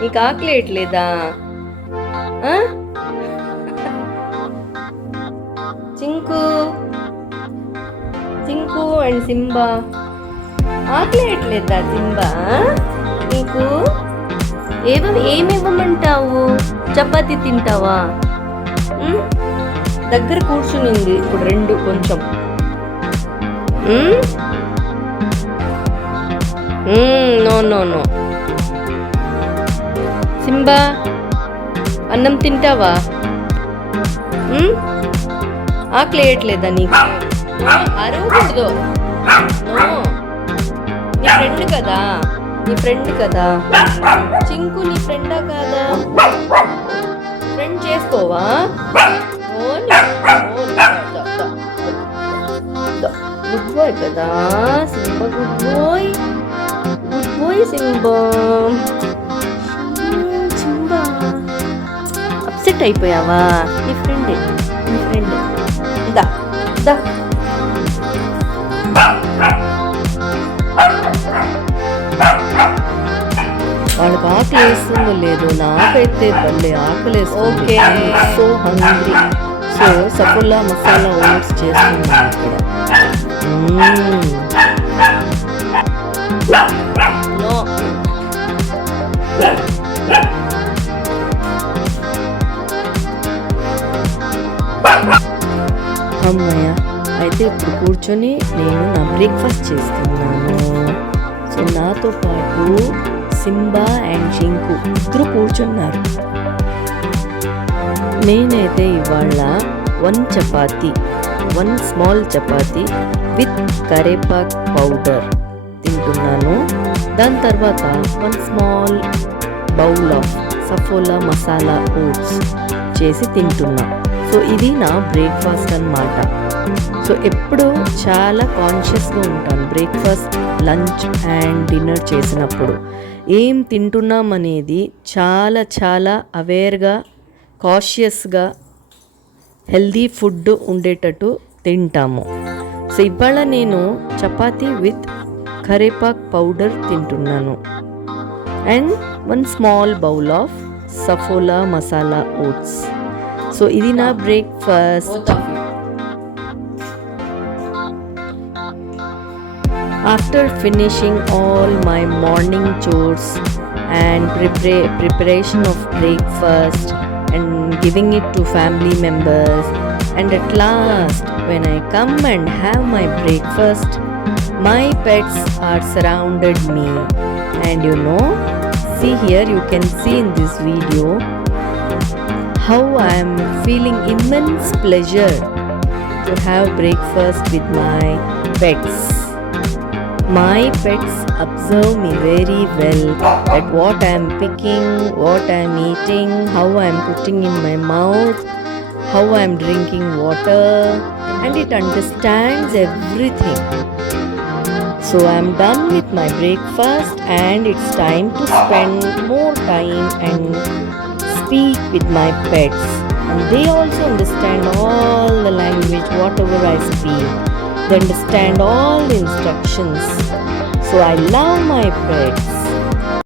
నీకు ఆకలి వేయట్లేదా? Chinku Chinku and Simba ఆకలి వేయట్లేదా సింబా? నీకు ఏమివ్వమంటావు? చపాతీ తింటావా? దగ్గర కూర్చునింది ఇప్పుడు రెండు కొంచెం. No no no. సింబా అన్నం తింటావా? ఆకలి వేయట్లేదా నీకు? అరవకూడదు. నీ ఫ్రెండ్ కదా, నీ ఫ్రెండ్ కదా. చింకు నీ ఫ్రెండా కాదా? ఫ్రెండ్ చేసుకోవా? గుడ్ బాయ్ కదా Simba, good boy, good boy Simba. Simba upset అయిపోయావా? నీ ఫ్రెండ్, నీ ఫ్రెండ్. దా దా. వాళ్ళకి ఆకలి వేస్తుందో లేదో, నాకైతే భలే ఆకలి వేస్తుంది. So hungry. So Saffola masala oats చేస్తున్నాను ఇక్కడ. అమ్మయ్య, అయితే ఇప్పుడు కూర్చొని నేను నా బ్రేక్ఫాస్ట్ చేస్తున్నాను. సో నాతో పాటు సింబా అండ్ చింకు ఇద్దరు కూర్చున్నారు. నేనైతే ఇవాళ 1 చపాతీ, 1 స్మాల్ చపాతీ విత్ కరేపాక్ పౌడర్ తింటున్నాను. దాని తర్వాత 1 small bowl of Saffola masala oats చేసి తింటున్నా. సో ఇది నా బ్రేక్ఫాస్ట్ అన్నమాట. సో ఎప్పుడు చాలా కాన్షియస్గా ఉంటాను బ్రేక్ఫాస్ట్, లంచ్ అండ్ డిన్నర్ చేసినప్పుడు. ఏం తింటున్నాం అనేది చాలా చాలా అవేర్గా, కాషియస్గా హెల్దీ ఫుడ్ ఉండేటట్టు తింటాము. సో ఇవాళ నేను చపాతీ విత్ కరేపాక్ పౌడర్ తింటున్నాను and 1 small bowl of Saffola masala oats. So ఇది నా breakfast. After finishing all my morning chores and preparation of breakfast and giving it to family members, and at last when I come and have my breakfast, my pets are surrounded me. And you know, see here, you can see in this video how I am feeling immense pleasure to have breakfast with my pets. My pets observe me very well at what I am picking, what I am eating, how I am putting in my mouth, how I am drinking water, and it understands everything. So I am done with my breakfast and it's time to spend more time and speak with my pets. And they also understand all the language, whatever I speak. They understand all the instructions. So I love my pets.